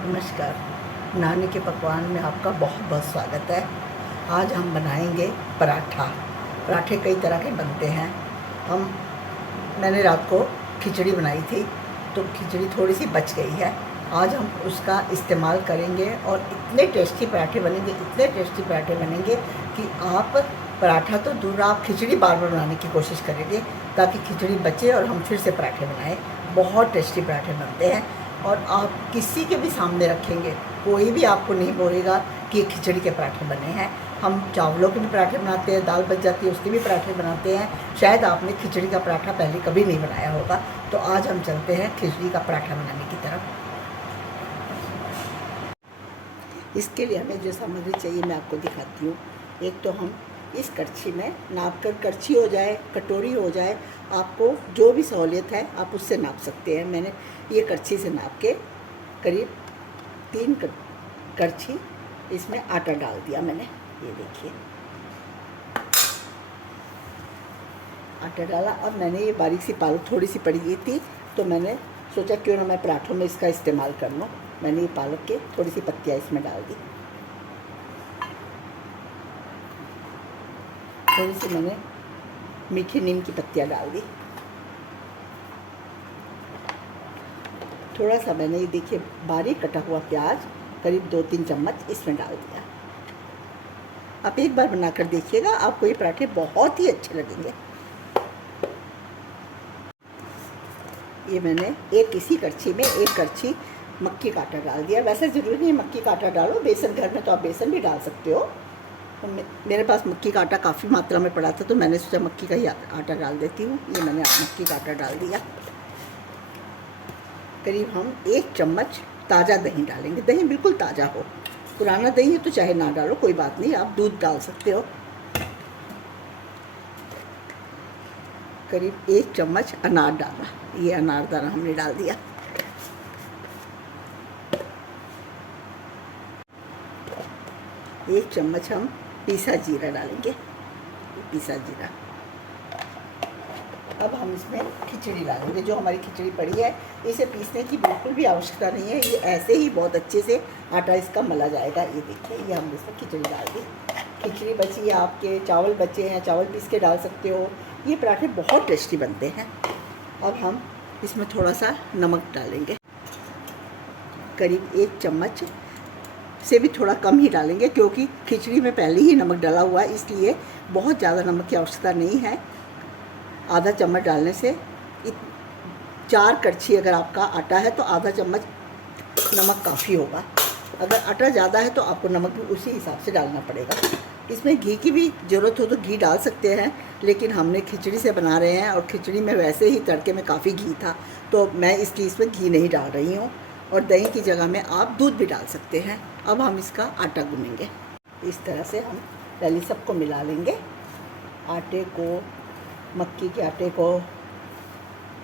नमस्कार। नानी के पकवान में आपका बहुत बहुत स्वागत है। आज हम बनाएंगे पराठा। पराठे कई तरह के बनते हैं। मैंने रात को खिचड़ी बनाई थी, तो खिचड़ी थोड़ी सी बच गई है। आज हम उसका इस्तेमाल करेंगे और इतने टेस्टी पराठे बनेंगे, इतने टेस्टी पराठे बनेंगे कि आप पराठा तो दूर, आप खिचड़ी बार बार बनाने की कोशिश करेंगे ताकि खिचड़ी बचे और हम फिर से पराठे बनाएं। बहुत टेस्टी पराठे बनते हैं और आप किसी के भी सामने रखेंगे, कोई भी आपको नहीं बोलेगा कि ये खिचड़ी के पराठे बने हैं। हम चावलों के भी पराठे बनाते हैं, दाल बच जाती है उसके भी पराठे बनाते हैं। शायद आपने खिचड़ी का पराठा पहले कभी नहीं बनाया होगा। तो आज हम चलते हैं खिचड़ी का पराठा बनाने की तरफ। इसके लिए हमें जो सामग्री चाहिए मैं आपको दिखाती हूँ। एक तो हम इस कड़छी में नाप कर, कड़छी हो जाए, कटोरी हो जाए, आपको जो भी सहूलियत है आप उससे नाप सकते हैं। मैंने ये कड़छी से नाप के करीब 3 कड़छी इसमें आटा डाल दिया मैंने। ये देखिए आटा डाला। अब मैंने ये बारीक सी पालक थोड़ी सी पड़ी हुई थी, तो मैंने सोचा क्यों ना मैं पराठों में इसका इस्तेमाल कर लूँ। मैंने ये पालक के थोड़ी सी पत्तियाँ इसमें डाल दी। थोड़ी सी मैंने मीठी नीम की पत्तियाँ डाल दी। थोड़ा सा मैंने ये देखिए बारीक कटा हुआ प्याज करीब 2-3 चम्मच इसमें डाल दिया। आप एक बार बनाकर देखिएगा, आपको ये पराठे बहुत ही अच्छे लगेंगे। ये मैंने इसी कड़छी में 1 कड़छी मक्की का आटा डाल दिया। वैसे ज़रूरी नहीं मक्की का आटा डालो, बेसन घर में तो आप बेसन भी डाल सकते हो। तो मेरे पास मक्की का आटा काफ़ी मात्रा में पड़ा था, तो मैंने सोचा मक्की का ही आटा डाल देती हूँ। ये मैंने मक्की का आटा डाल दिया। करीब हम 1 चम्मच ताज़ा दही डालेंगे। दही बिल्कुल ताज़ा हो, पुराना दही है तो चाहे ना डालो, कोई बात नहीं, आप दूध डाल सकते हो। करीब 1 चम्मच अनार डाला, ये अनारदाना हमने डाल दिया। एक चम्मच हम पीसा जीरा डालेंगे, पीसा जीरा। अब हम इसमें खिचड़ी डालेंगे। जो हमारी खिचड़ी पड़ी है, इसे पीसने की बिल्कुल भी आवश्यकता नहीं है। ये ऐसे ही बहुत अच्छे से आटा इसका मला जाएगा। ये देखिए, ये हमने इसमें खिचड़ी डाल दी। खिचड़ी बची है, आपके चावल बचे हैं, चावल पीस के डाल सकते हो। ये पराठे बहुत टेस्टी बनते हैं। अब हम इसमें थोड़ा सा नमक डालेंगे, करीब 1 चम्मच से भी थोड़ा कम ही डालेंगे, क्योंकि खिचड़ी में पहले ही नमक डाला हुआ है, इसलिए बहुत ज़्यादा नमक की आवश्यकता नहीं है। आधा चम्मच डालने से 4 कड़छी अगर आपका आटा है तो आधा चम्मच नमक काफ़ी होगा। अगर आटा ज़्यादा है तो आपको नमक भी उसी हिसाब से डालना पड़ेगा। इसमें घी की भी ज़रूरत हो तो घी डाल सकते हैं, लेकिन हमने खिचड़ी से बना रहे हैं और खिचड़ी में वैसे ही तड़के में काफ़ी घी था, तो मैं इसलिए इसमें घी नहीं डाल रही हूँ। और दही की जगह में आप दूध भी डाल सकते हैं। अब हम इसका आटा गूँथेंगे। इस तरह से हम पहले सबको मिला लेंगे, आटे को, मक्की के आटे को,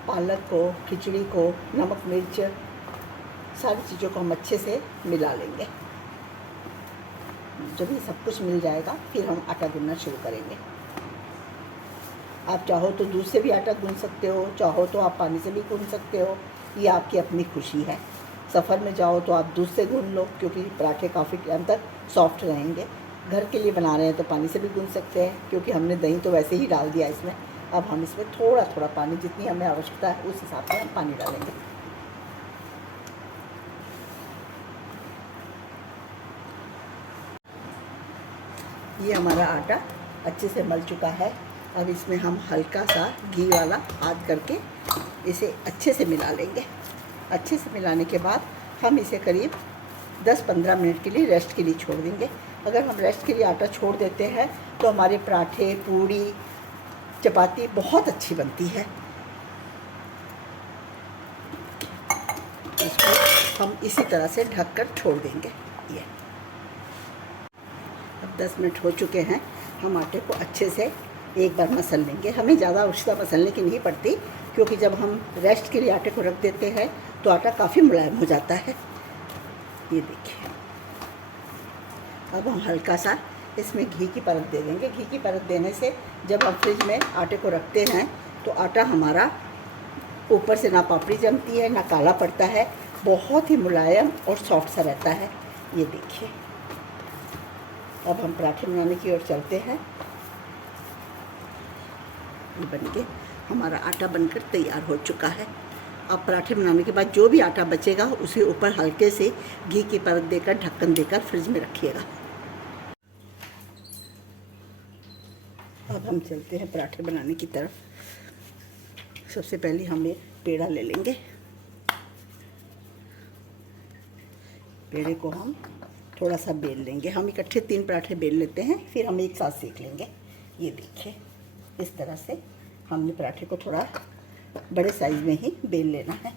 पालक को, खिचड़ी को, नमक मिर्च, सारी चीज़ों को हम अच्छे से मिला लेंगे। जब ये सब कुछ मिल जाएगा फिर हम आटा गूँथना शुरू करेंगे। आप चाहो तो दूध से भी आटा गूँथ सकते हो, चाहो तो आप पानी से भी गूँथ सकते हो, ये आपकी अपनी खुशी है। सफ़र में जाओ तो आप दूध से गूँथ लो, क्योंकि पराठे काफ़ी टाइम तक सॉफ्ट रहेंगे। घर के लिए बना रहे हैं तो पानी से भी गूँथ सकते हैं, क्योंकि हमने दही तो वैसे ही डाल दिया इसमें। अब हम इसमें थोड़ा थोड़ा पानी, जितनी हमें आवश्यकता है उस हिसाब से हम पानी डालेंगे। ये हमारा आटा अच्छे से मल चुका है। अब इसमें हम हल्का सा घी वाला हाथ करके इसे अच्छे से मिला लेंगे। अच्छे से मिलाने के बाद हम इसे करीब 10-15 मिनट के लिए रेस्ट के लिए छोड़ देंगे। अगर हम रेस्ट के लिए आटा छोड़ देते हैं तो हमारे पराठे, पूड़ी, चपाती बहुत अच्छी बनती है। इसको हम इसी तरह से ढक कर छोड़ देंगे। ये अब 10 मिनट हो चुके हैं। हम आटे को अच्छे से एक बार मसल लेंगे। हमें ज़्यादा आवश्यकता मसलने की नहीं पड़ती, क्योंकि जब हम रेस्ट के लिए आटे को रख देते हैं तो आटा काफ़ी मुलायम हो जाता है। ये देखिए, अब हम हल्का सा इसमें घी की परत दे देंगे। घी की परत देने से जब हम फ्रिज में आटे को रखते हैं तो आटा हमारा ऊपर से ना पापड़ी जमती है, ना काला पड़ता है, बहुत ही मुलायम और सॉफ्ट सा रहता है। ये देखिए, अब हम पराठे बनाने की ओर चलते हैं। ये बनके हमारा आटा बनकर तैयार हो चुका है। अब पराठे बनाने के बाद जो भी आटा बचेगा उसे ऊपर हल्के से घी की परत देकर ढक्कन देकर फ्रिज में रखिएगा। अब हम चलते हैं पराठे बनाने की तरफ। सबसे पहले हम एक पेड़ा ले लेंगे। पेड़े को हम थोड़ा सा बेल लेंगे। हम इकट्ठे 3 पराठे बेल लेते हैं, फिर हम एक साथ सेक लेंगे। ये देखिए, इस तरह से हमने पराठे को थोड़ा बड़े साइज़ में ही बेल लेना है।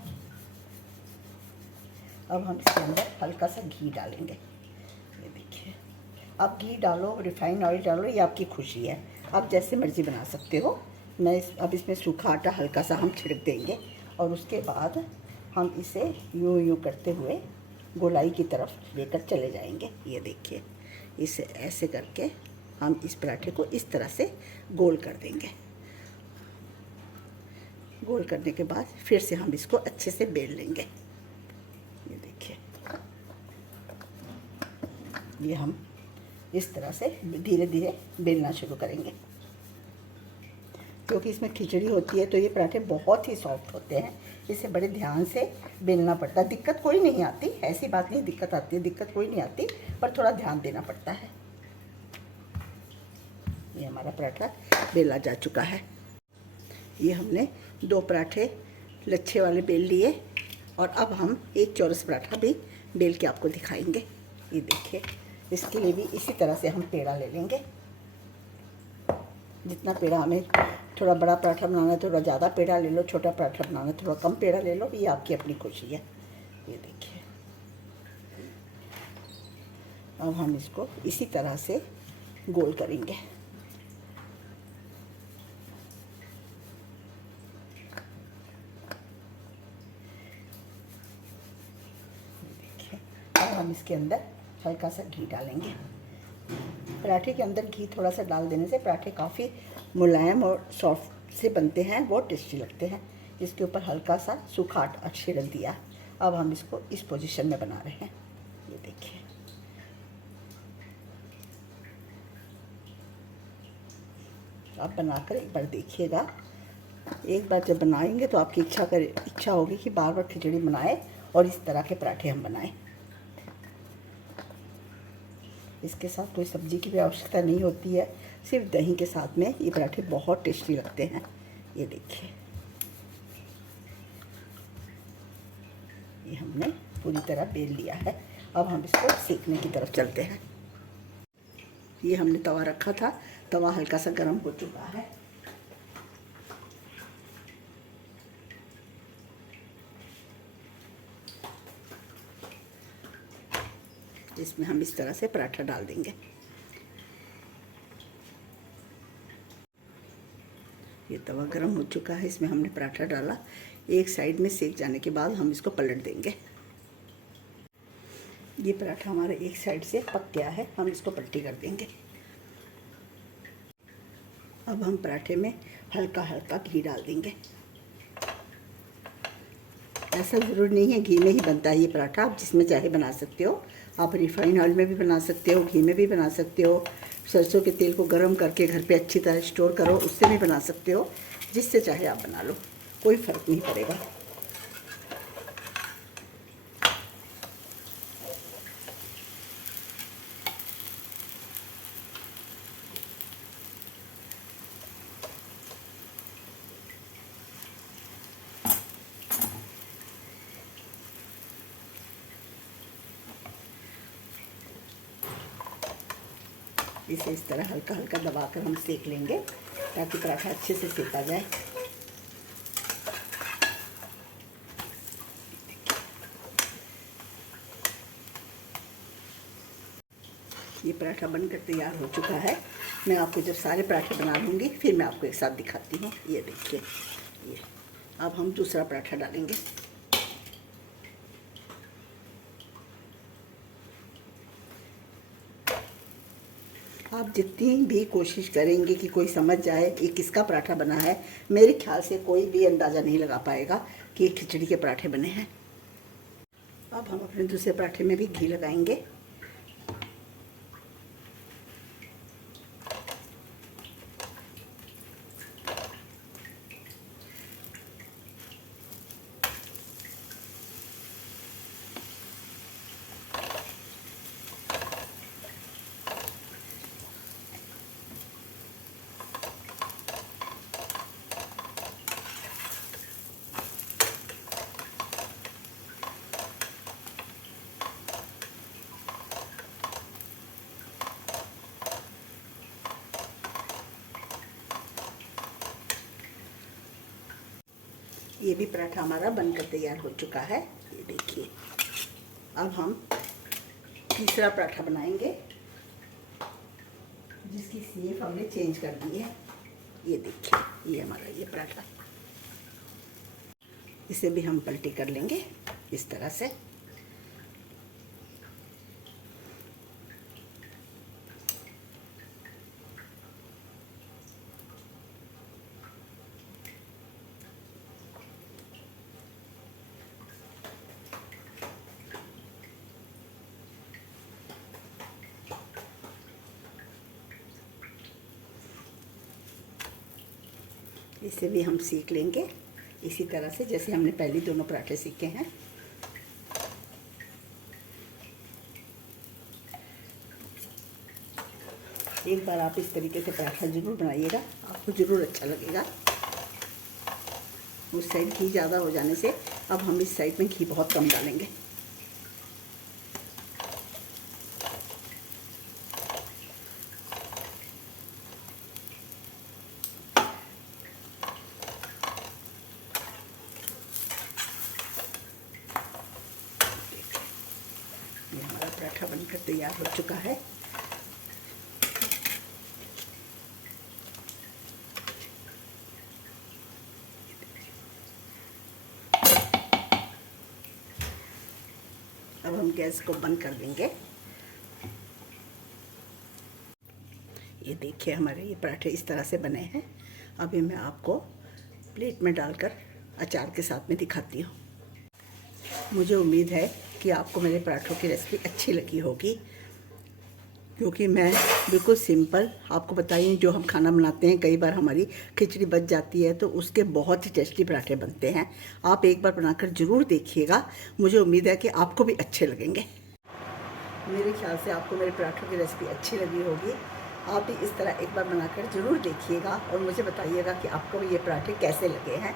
अब हम इसके अंदर हल्का सा घी डालेंगे। ये देखिए, आप घी डालो, रिफाइंड ऑयल डालो, ये आपकी खुशी है, आप जैसे मर्ज़ी बना सकते हो। अब इसमें सूखा आटा हल्का सा हम छिड़क देंगे और उसके बाद हम इसे यूँ यूँ करते हुए गोलाई की तरफ लेकर चले जाएंगे। ये देखिए, इसे ऐसे करके हम इस पराठे को इस तरह से गोल कर देंगे। गोल करने के बाद फिर से हम इसको अच्छे से बेल लेंगे। ये देखिए, ये हम इस तरह से धीरे धीरे बेलना शुरू करेंगे। क्योंकि इसमें खिचड़ी होती है तो ये पराठे बहुत ही सॉफ्ट होते हैं, इसे बड़े ध्यान से बेलना पड़ता है। दिक्कत कोई नहीं आती, ऐसी बात नहीं दिक्कत आती है, दिक्कत कोई नहीं आती, पर थोड़ा ध्यान देना पड़ता है। ये हमारा पराठा बेला जा चुका है। ये हमने 2 पराठे लच्छे वाले बेल लिए और अब हम एक चौरस पराठा भी बेल के आपको दिखाएंगे। ये देखिए, इसके लिए भी इसी तरह से हम पेड़ा ले लेंगे। जितना पेड़ा हमें, थोड़ा बड़ा पराठा बनाना है थोड़ा ज़्यादा पेड़ा ले लो, छोटा पराठा बनाना है थोड़ा कम पेड़ा ले लो, ये आपकी अपनी खुशी है। ये देखिए, अब हम इसको इसी तरह से गोल करेंगे। हम इसके अंदर हल्का सा घी डालेंगे। पराठे के अंदर घी थोड़ा सा डाल देने से पराठे काफ़ी मुलायम और सॉफ्ट से बनते हैं, बहुत टेस्टी लगते हैं। इसके ऊपर हल्का सा सूखा आटा छिड़क दिया। अब हम इसको इस पोजीशन में बना रहे हैं। ये देखिए, आप बनाकर एक बार देखिएगा। एक बार जब बनाएंगे तो आपकी इच्छा होगी कि बार बार खिचड़ी बनाए और इस तरह के पराठे हम बनाएं। इसके साथ कोई सब्ज़ी की भी आवश्यकता नहीं होती है, सिर्फ दही के साथ में ये पराठे बहुत टेस्टी लगते हैं। ये देखिए, ये हमने पूरी तरह बेल लिया है। अब हम इसको सेकने की तरफ चलते हैं। ये हमने तवा रखा था, तवा हल्का सा गर्म हो चुका है। इसमें हम इस तरह से पराठा डाल देंगे। ये तवा गरम हो चुका है, इसमें हमने पराठा डाला। एक साइड में सेक जाने के बाद हम इसको पलट देंगे। ये पराठा हमारा एक साइड से पक गया है, हम इसको पलटी कर देंगे। अब हम पराठे में हल्का हल्का घी डाल देंगे। ऐसा ज़रूरी नहीं है घी में ही बनता है ये पराठा, आप जिसमें चाहे बना सकते हो। आप रिफाइंड ऑयल में भी बना सकते हो, घी में भी बना सकते हो, सरसों के तेल को गर्म करके घर पे अच्छी तरह स्टोर करो, उससे भी बना सकते हो। जिससे चाहे आप बना लो, कोई फ़र्क नहीं पड़ेगा। इसे इस तरह हल्का हल्का दबाकर हम सेक लेंगे ताकि पराठा अच्छे से सेका जाए। ये पराठा बनकर तैयार हो चुका है। मैं आपको जब सारे पराठे बना लूँगी फिर मैं आपको एक साथ दिखाती हूँ। ये देखिए, ये अब हम दूसरा पराठा डालेंगे। आप जितनी भी कोशिश करेंगे कि कोई समझ जाए ये किसका पराठा बना है, मेरे ख्याल से कोई भी अंदाज़ा नहीं लगा पाएगा कि ये खिचड़ी के पराठे बने हैं। अब हम अपने दूसरे पराठे में भी घी लगाएंगे। ये भी पराठा हमारा बनकर तैयार हो चुका है। ये देखिए, अब हम तीसरा पराठा बनाएंगे जिसकी शेप हमने चेंज कर दी है। ये देखिए, ये हमारा ये पराठा, इसे भी हम पलटी कर लेंगे इस तरह से। इसे भी हम सीख लेंगे इसी तरह से जैसे हमने पहले दोनों पराठे सीखे हैं। एक बार आप इस तरीके से पराठा ज़रूर बनाइएगा, आपको ज़रूर अच्छा लगेगा। उस साइड घी ज़्यादा हो जाने से अब हम इस साइड में घी बहुत कम डालेंगे। ये हमारा पराठा बनकर तैयार हो चुका है। अब हम गैस को बंद कर देंगे। ये देखिए, हमारे ये पराठे इस तरह से बने हैं। अभी मैं आपको प्लेट में डालकर अचार के साथ में दिखाती हूँ। मुझे उम्मीद है कि आपको मेरे पराठों की रेसिपी अच्छी लगी होगी, क्योंकि मैं बिल्कुल सिंपल आपको बताइए, जो हम खाना बनाते हैं कई बार हमारी खिचड़ी बच जाती है तो उसके बहुत ही टेस्टी पराठे बनते हैं। आप एक बार बनाकर ज़रूर देखिएगा, मुझे उम्मीद है कि आपको भी अच्छे लगेंगे। मेरे ख्याल से आपको मेरे पराठों की रेसिपी अच्छी लगी होगी। आप भी इस तरह एक बार बनाकर ज़रूर देखिएगा और मुझे बताइएगा कि आपको भी ये पराठे कैसे लगे हैं,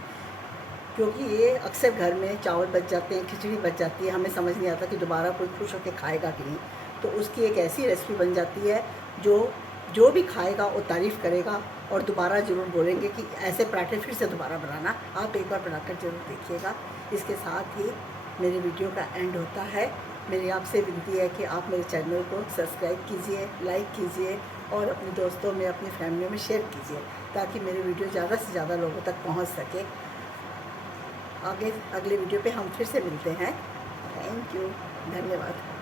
क्योंकि ये अक्सर घर में चावल बच जाते हैं, खिचड़ी बच जाती है, हमें समझ नहीं आता कि दोबारा कोई खुश होकर खाएगा कि नहीं। तो उसकी एक ऐसी रेसिपी बन जाती है जो भी खाएगा वो तारीफ़ करेगा और दोबारा ज़रूर बोलेंगे कि ऐसे पराठे फिर से दोबारा बनाना। आप एक बार बनाकर ज़रूर देखिएगा। इसके साथ ही मेरे वीडियो का एंड होता है। मेरी आपसे विनती है कि आप मेरे चैनल को सब्सक्राइब कीजिए, लाइक कीजिए और अपने दोस्तों में, अपनी फैमिली में शेयर कीजिए, ताकि मेरे वीडियो ज़्यादा से ज़्यादा लोगों तक पहुंच सके। अगले वीडियो पे हम फिर से मिलते हैं। थैंक यू, धन्यवाद।